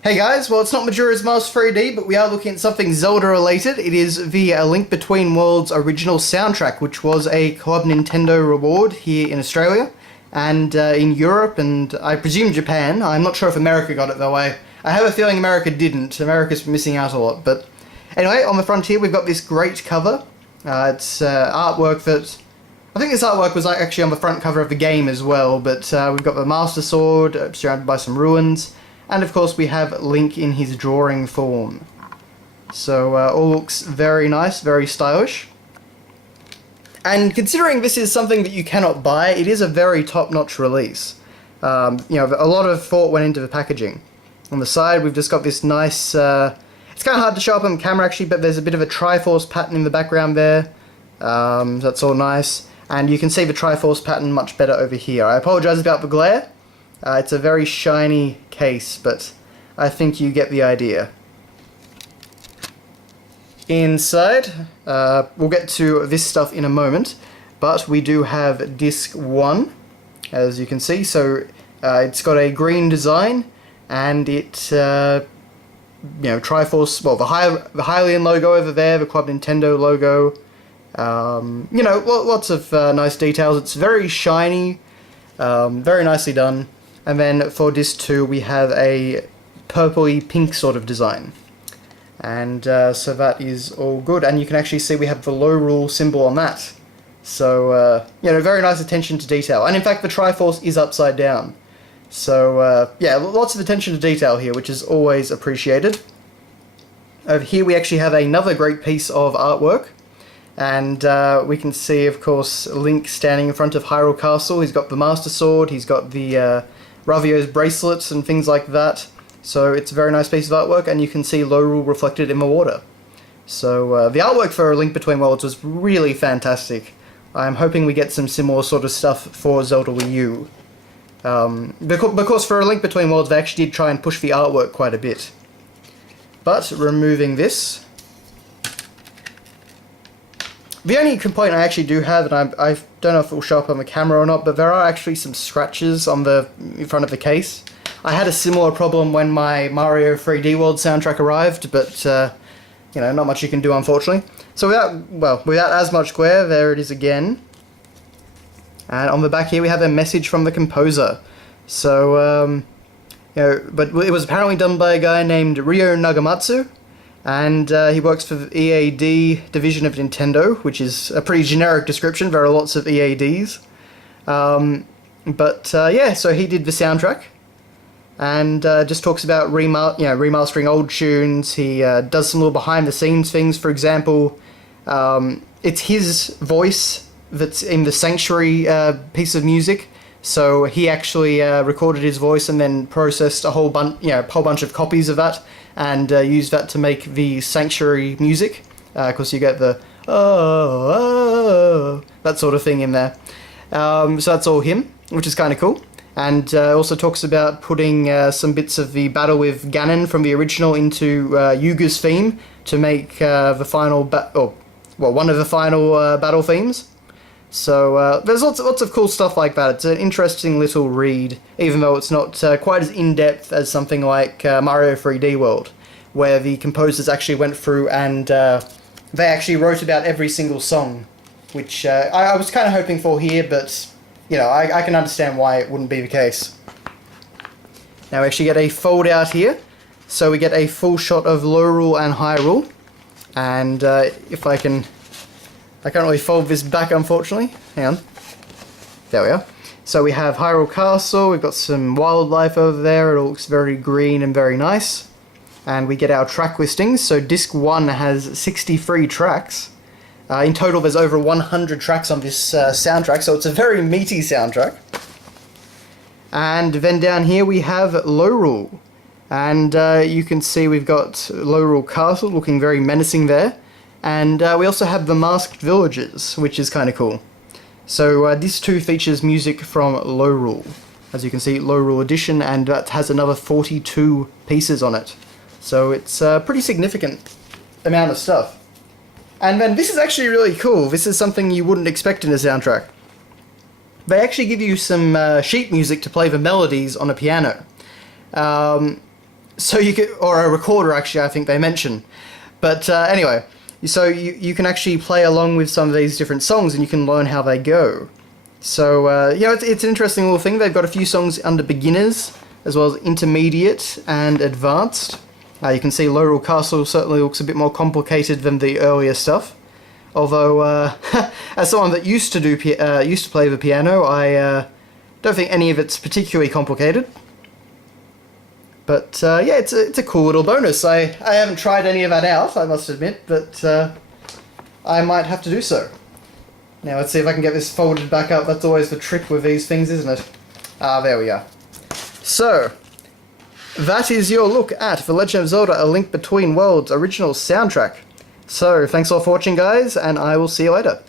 Hey guys, well it's not Majora's Mask 3D, but we are looking at something Zelda related. It is the A Link Between Worlds original soundtrack, which was a Club Nintendo reward here in Australia, and in Europe, and I presume Japan. I'm not sure if America got it though. I have a feeling America didn't. America's missing out a lot, but anyway, on the front here we've got this great cover. It's artwork that... I think this artwork was actually on the front cover of the game as well, but we've got the Master Sword surrounded by some ruins. And of course we have Link in his drawing form. So all looks very nice, very stylish. And considering this is something that you cannot buy, it is a very top-notch release. You know, a lot of thought went into the packaging. On the side we've just got this nice... it's kind of hard to show up on camera actually, but there's a bit of a Triforce pattern in the background there. That's all nice. And you can see the Triforce pattern much better over here. I apologise about the glare. It's a very shiny case, but I think you get the idea. Inside, we'll get to this stuff in a moment, but we do have disc 1, as you can see. So it's got a green design, and it, you know, Triforce, well, the Hylian logo over there, the Club Nintendo logo, you know, lots of nice details. It's very shiny, very nicely done. And then for disc 2 we have a purpley pink sort of design. And so that is all good. And you can actually see we have the low rule symbol on that. So, you know, very nice attention to detail. And in fact the Triforce is upside down. So, yeah, lots of attention to detail here, which is always appreciated. Over here we actually have another great piece of artwork. And we can see, of course, Link standing in front of Hyrule Castle. He's got the Master Sword, he's got the Ravio's bracelets and things like that. So it's a very nice piece of artwork, and you can see Lorule reflected in the water. So the artwork for A Link Between Worlds was really fantastic. I'm hoping we get some similar sort of stuff for Zelda Wii U. Because for A Link Between Worlds they actually did try and push the artwork quite a bit. But removing this... The only complaint I actually do have, and I don't know if it will show up on the camera or not, but there are actually some scratches on the in front of the case. I had a similar problem when my Mario 3D World soundtrack arrived, but you know, not much you can do unfortunately. So without as much glare, there it is again. And on the back here we have a message from the composer. So you know, but it was apparently done by a guy named Ryo Nagamatsu. And he works for the EAD division of Nintendo, which is a pretty generic description. There are lots of EADs. Yeah, so he did the soundtrack. And just talks about remastering old tunes. He does some little behind-the-scenes things. For example, it's his voice that's in the Sanctuary piece of music. So he actually recorded his voice and then processed a whole bunch of copies of that, and used that to make the Sanctuary music. Because you get the oh, that sort of thing in there. So that's all him, which is kind of cool. And also talks about putting some bits of the battle with Ganon from the original into Yuga's theme to make the final one of the final battle themes. So there's lots of cool stuff like that. It's an interesting little read, even though it's not quite as in-depth as something like Mario 3D World, where the composers actually went through and they actually wrote about every single song, which I was kind of hoping for here, but you know, I can understand why it wouldn't be the case. Now we actually get a fold out here, so we get a full shot of Lorule and Hyrule, and if I can't really fold this back, unfortunately. Hang on. There we are. So we have Hyrule Castle, we've got some wildlife over there, it all looks very green and very nice. And we get our track listings, so disc 1 has 63 tracks. In total there's over 100 tracks on this soundtrack, so it's a very meaty soundtrack. And then down here we have Lorule. And you can see we've got Lorule Castle looking very menacing there. And we also have the Masked Villages, which is kind of cool. So this too features music from Lorule. As you can see, Lorule Edition, and that has another 42 pieces on it. So it's a pretty significant amount of stuff. And then this is actually really cool. This is something you wouldn't expect in a soundtrack. They actually give you some sheet music to play the melodies on a piano. So you could, or a recorder actually, I think they mention. But anyway, so you can actually play along with some of these different songs and you can learn how they go. So, you know, it's an interesting little thing. They've got a few songs under beginners, as well as intermediate and advanced. You can see Laurel Castle certainly looks a bit more complicated than the earlier stuff. Although, as someone that used to play the piano, I don't think any of it's particularly complicated. But yeah, it's a cool little bonus. I haven't tried any of that out, I must admit, but I might have to do so. Now let's see if I can get this folded back up. That's always the trick with these things, isn't it? Ah, there we are. So, that is your look at The Legend of Zelda: A Link Between Worlds original soundtrack. So, thanks all for watching, guys, and I will see you later.